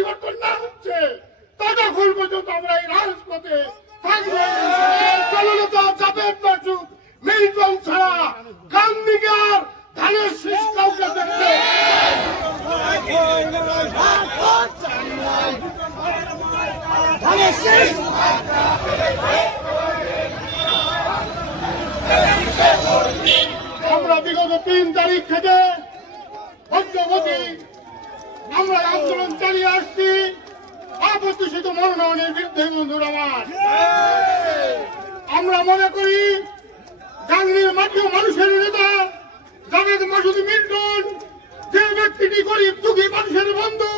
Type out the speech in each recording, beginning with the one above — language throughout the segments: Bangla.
পরিবর্তন না হচ্ছে ততক্ষণ পর্যন্ত আমরা এই রাজপথে থাকব। মাসুদ মিল্টন ছাড়া গান্ধীকে আর ধানের শীষ কাউকে দেখতে আমরা বিগত তিন তারিখ থেকে আমরা আন্দোলন চালিয়ে আমার মনে করি গাঙ্গির মাটি মানুষের নেতা জাভেদ মাসুদ মিল্টন যে ব্যক্তিটি গরিব দুঃখী মানুষের বন্ধু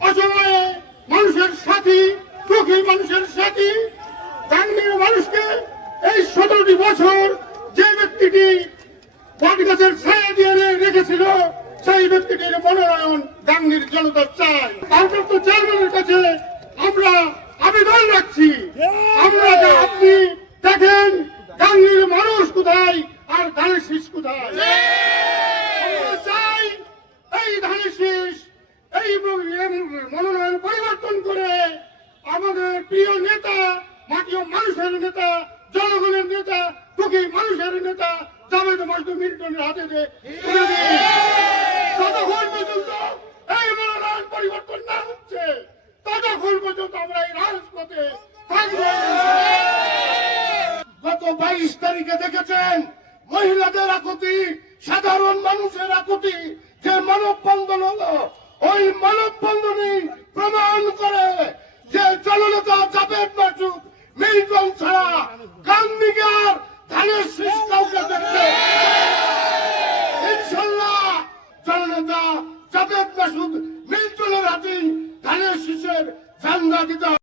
অসময়ে মানুষের সাথী দুঃখী মানুষের সাথী গাঙ্গির মানুষকে এই সতেরোটি বছর যে ব্যক্তিটি বট গাছের ছায়া দিয়ে রেখেছিল সেই ব্যক্তিটির মনোনয়ন গাঙ্গির জনতা চায়। ভারপ্রাপ্ত চেয়ারম্যানের কাছে আমরা আবেদন রাখছি। আমরা যে আপনি দেখেন গাঙ্গির মানুষ কোথায় আর ধানের শীষ কোথায়? আমরা চাই এই ধানের শীষ এই মনোনয়ন পরিবর্তন করে আমাদের প্রিয় নেতা মাটিও মানুষের নেতা জনগণের নেতা দুঃখী মানুষের নেতা জাভেদ মাসুদ মিল্টনের হাতে দিয়ে ততক্ষণ পর্যন্ত আমরা এই রাজপথে থাকব। গত বাইশ তারিখে দেখেছেন, মহিলাদের আকুতি, সাধারণ মানুষের আকুতি, যে মানববন্ধন হলো, ওই মানববন্ধনই প্রমাণ করে যে জননেতা জাবেদ মাসুদ মিল্টন ছাড়া গান্ধীকে আর ধানের ধানের শীষের ঝান্ডা দিতে।